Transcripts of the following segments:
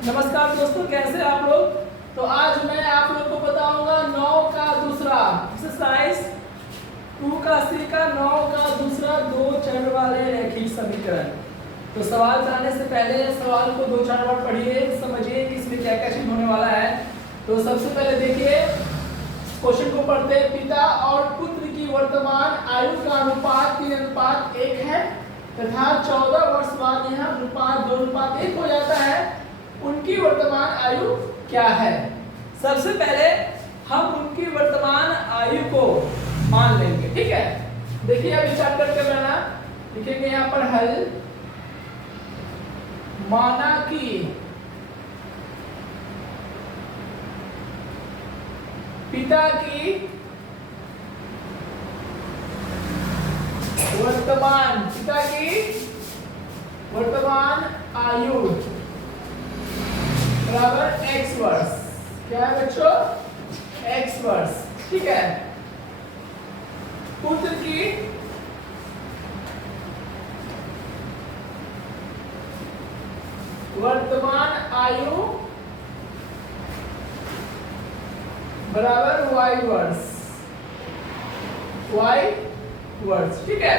नमस्कार दोस्तों, कैसे आप लोग। तो आज मैं आप लोग को बताऊंगा 9 का दूसरा एक्सरसाइज 2 का सी का 9 का दूसरा दो चरण वाले रैखिक समीकरण। तो सवाल कराने से पहले सवाल को 2-4 बार पढ़िए, समझिए कि इसमें क्या क्या चीज होने वाला है। तो सबसे पहले देखिए क्वेश्चन को पढ़ते हैं। पिता और पुत्र की वर्तमान आयु का अनुपात 3:1 है तथा 14 वर्ष बाद यह अनुपात 2:1 हो जाता है। उनकी वर्तमान आयु क्या है। सबसे पहले हम उनकी वर्तमान आयु को मान लेंगे, ठीक है। देखिए अब विचार करके बना लिखेंगे यहाँ पर हल। माना कि पिता की वर्तमान आयु बराबर x वर्ष। क्या है बच्चों? x वर्ष, ठीक है। पुत्र की वर्तमान आयु बराबर y वर्ष, ठीक है।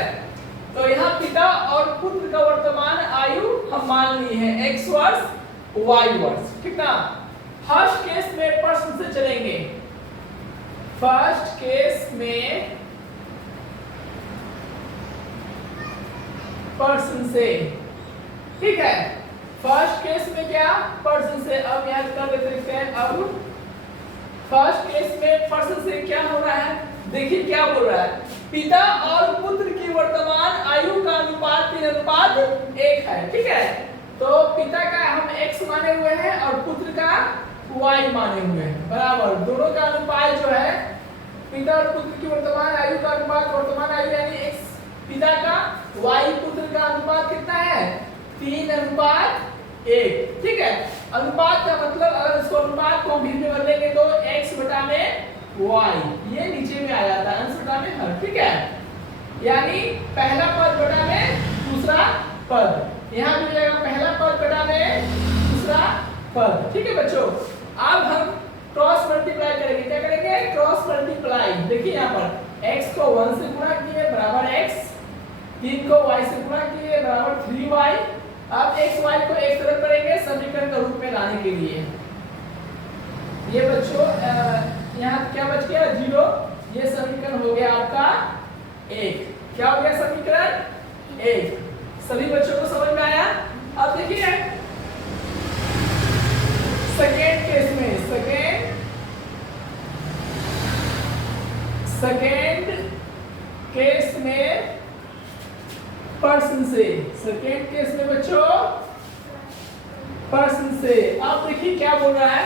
तो यहाँ पिता और पुत्र का वर्तमान आयु हम मान ली है x वर्ष y वर्ष, ठीक ना। फर्स्ट केस में प्रश्न से चलेंगे। फर्स्ट केस में प्रश्न से, ठीक है। फर्स्ट केस में क्या? प्रश्न से। अब याद कर लेते हैं। अब फर्स्ट केस में प्रश्न से क्या हो रहा है, देखिए क्या बोल रहा है। पिता और पुत्र की वर्तमान आयु का अनुपात 3:1 है, ठीक है। तो पिता का हम x माने हुए हैं और पुत्र का y माने हुए हैं, बराबर। दोनों का अनुपात जो है पिता और पुत्र की वर्तमान आयु का अनुपात, वर्तमान आयु यानी x पिता का, y पुत्र का अनुपात कितना है? 3:1, ठीक है। अनुपात का मतलब अगर इसको अनुपात को हम भिन्न में बदलेंगे तो x बटा में y, ये नीचे में आ जाता है अंश बटा में हर, ठीक है। यानी पहला पद बटा में दूसरा पद, यहाँ भी हो जाएगा पहला पद बटा में दूसरा पद, ठीक है बच्चों। अब हम क्रॉस मल्टीप्लाई करेंगे। क्या करेंगे? Cross multiply. देखिए यहाँ पर x को 1 से गुणा किए बराबर x, 3 को y से गुणा किए बराबर 3y। अब x y को एक तरफ करेंगे समीकरण के रूप में लाने के लिए। ये बच्चों यहाँ क्या बच गया? 0। ये समीकरण हो गया आपका 1। क्या हो गया? समीकरण 1। सभी बच्चों को समझ में आया? अब देखिए सेकेंड केस में, सेकेंड केस में प्रश्न से, सेकेंड केस में बच्चों प्रश्न से। अब देखिए क्या बोल रहा है।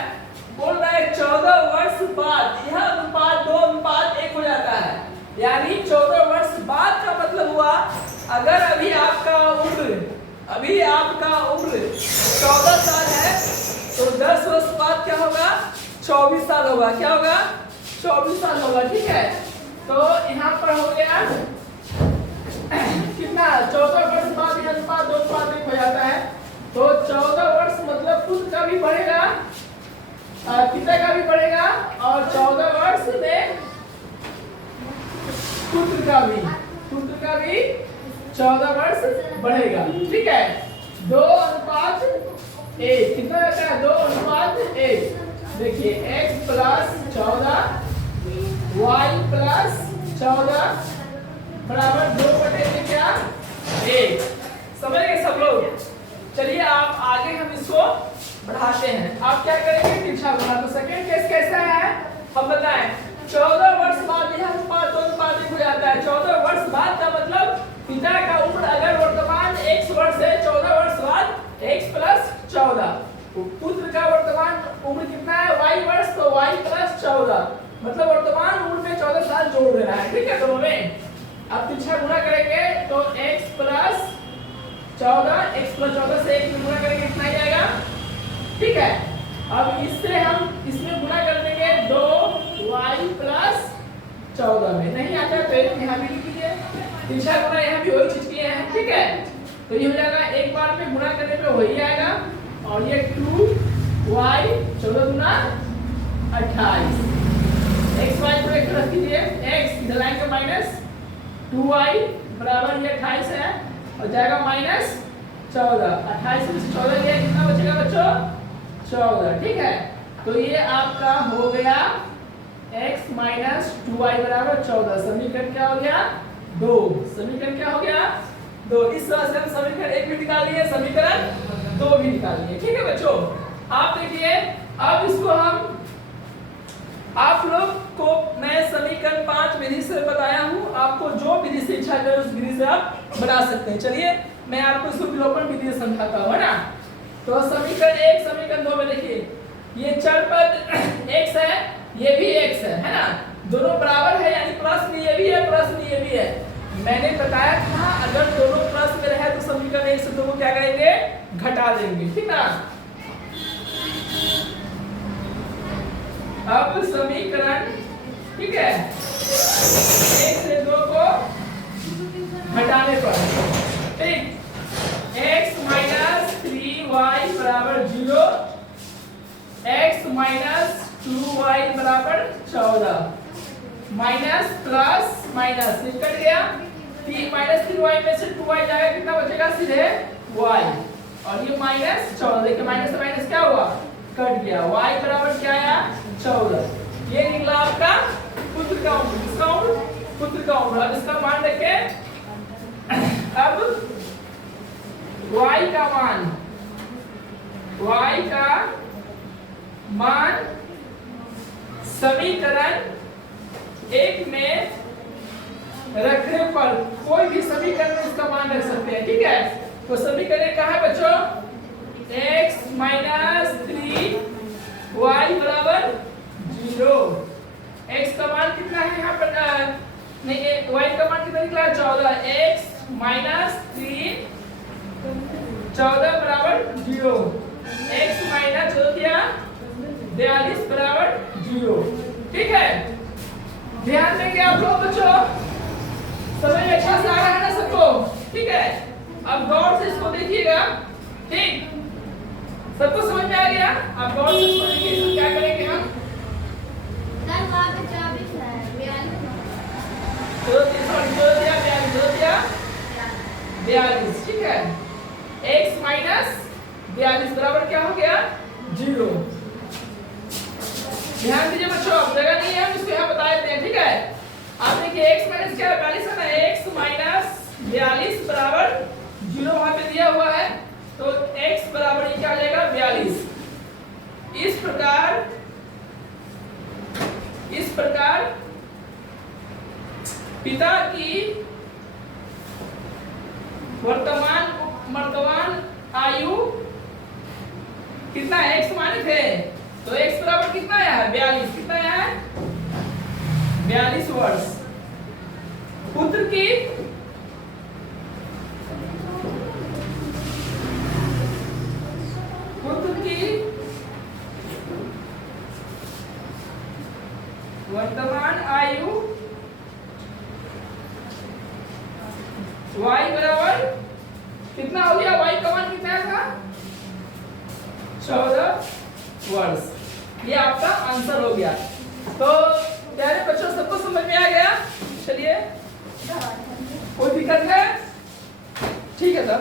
बोल रहा है 14 वर्ष बाद यह अनुपात 2:1 हो जाता है। यानी 14 वर्ष बाद का मतलब हुआ अगर अभी आपका उम्र 14 साल है तो 10 वर्ष बाद क्या होगा? 24 साल होगा। क्या होगा? 24 साल होगा, ठीक है। तो यहाँ पर हो गया कितना? 14 वर्ष बाद यह अनुपात 2:1 हो जाता है। तो 14 वर्ष मतलब पुत्र का भी बढ़ेगा, पिता का भी बढ़ेगा, और 14 वर्ष में पुत्र का भी 14 वर्ष बढ़ेगा, ठीक है। 2:1 कितना रहता है? 2:1। देखिए x + 14 y + 14 बराबर 2/1। समझ गए सब लोग? चलिए आप आगे हम इसको बढ़ाते हैं। आप क्या करेंगे? तिरछा गुणा। तो सेकंड केस कैसा है हम बताएं। 14 वर्ष बाद यह अनुपात 2:1 हो जाता है। 14 वर्ष बाद का मतलब पिता का उम्र अगर वर्तमान x वर्ष है, 14 वर्ष बाद x + 14। पुत्र का वर्तमान उम्र कितना है? y वर्ष, तो y + 14 मतलब वर्तमान उम्र में 14 साल जोड़ देना है, ठीक है दोनों में। अब तिरछा गुणा करेंगे तो x + 14 से 1 में गुणा करेंगे कितना ही आएगा, ठीक है। अब इससे हम इसमें गुणा कर देंगे 2y + 14 में। नहीं आता तो यहाँ भी लिख लीजिए। तिरछा गुणा यहाँ भी वही चीज किए हैं, ठीक है। तो ये हो जाएगा एक बार में गुणा करने पे वही आएगा और ये 2 14 गुना 28। एक्स वाई को एक तरफ कीजिए, एक्स इधर लाएंगे माइनस 2y बराबर ये 28 है और जाएगा माइनस 14। 28 में से 14 लिया कितना बचेगा बच्चों? 14। ठीक है, तो ये आपका हो गया x माइनस 2y बराबर 14। समीकरण क्या हो गया? 2। समीकरण क्या हो गया? 2। इस तरह से हम समीकरण 1 भी निकाल लिए, समीकरण 2 भी निकाल लिए। ठीक है बच्चों, आप देखिए अब इसको हम आप लोग को मैं समीकरण 5 विधि से बताया हूं, आपको जो विधि से इच्छा करे उस विधि से आप बना सकते हैं। चलिए मैं आपको इसको विलोपन विधि से समझाता हूं, है ना। तो समीकरण 1 समीकरण 2 में देखिए ये चर पद x है, ये भी x है ना, दोनों बराबर है यानी प्लस में ये भी है प्लस में ये भी है। मैंने बताया था अगर दोनों प्लस में रहे तो समीकरण 1 से 2 को क्या करेंगे? घटा देंगे, ठीक ना। अब समीकरण ठीक है 1 से 2 को घटाने पर ठीक x माइनस 3y बराबर 0, x माइनस 2y बराबर 14, माइनस प्लस माइनस ये कट गया, माइनस 3y में से 2y जाएगा, कितना बचेगा? सीधे y और ये माइनस 14। देखिए माइनस से माइनस क्या हुआ? कट गया। y बराबर क्या आया? 14। ये निकला आपका पुत्र काउंट, पुत्र काउंट। अब इसका मान रखें, अब y का मान समीकरण 1 में रखने पर कोई भी समीकरण में इसका मान रख सकते हैं, ठीक है। तो समीकरण कहाँ है बच्चों? x माइनस 3y बराबर 0। x का मान कितना है यहाँ पर? नहीं, y का मान कितना निकला? 14। x माइनस 3 14 बराबर 0, x माइनस 42 बराबर 0। ठीक है, ध्यान देंगे आप लोग बच्चों, समझ में अच्छा से आ रहा है ना सबको? ठीक है, अब गौर से इसको देखिएगा, ठीक, सबको समझ में आ गया? अब गौर से इसको देखिए, तो क्या करेंगे हम? ठीक है, x माइनस 42 बराबर क्या हो गया? 0। ध्यान दीजिए बच्चों, अब जगह नहीं है, हम इसको यहाँ बता देते हैं, ठीक है। आप देखिए x माइनस क्या है? 42 है ना, x माइनस 42 बराबर 0 वहां पे दिया हुआ है, तो x बराबर ये क्या आ जाएगा? 42। इस प्रकार पिता की वर्तमान आयु कितना है? x मानित है, तो x बराबर कितना है? 42। कितना है? 42 वर्ष। पुत्र की वर्तमान आयु y बराबर कितना हो गया? y का मान कितना था? 14 वर्ष। ये आपका आंसर हो गया। तो प्यारे बच्चों, सबको समझ में आ गया? चलिए, कोई दिक्कत है? ठीक है सर।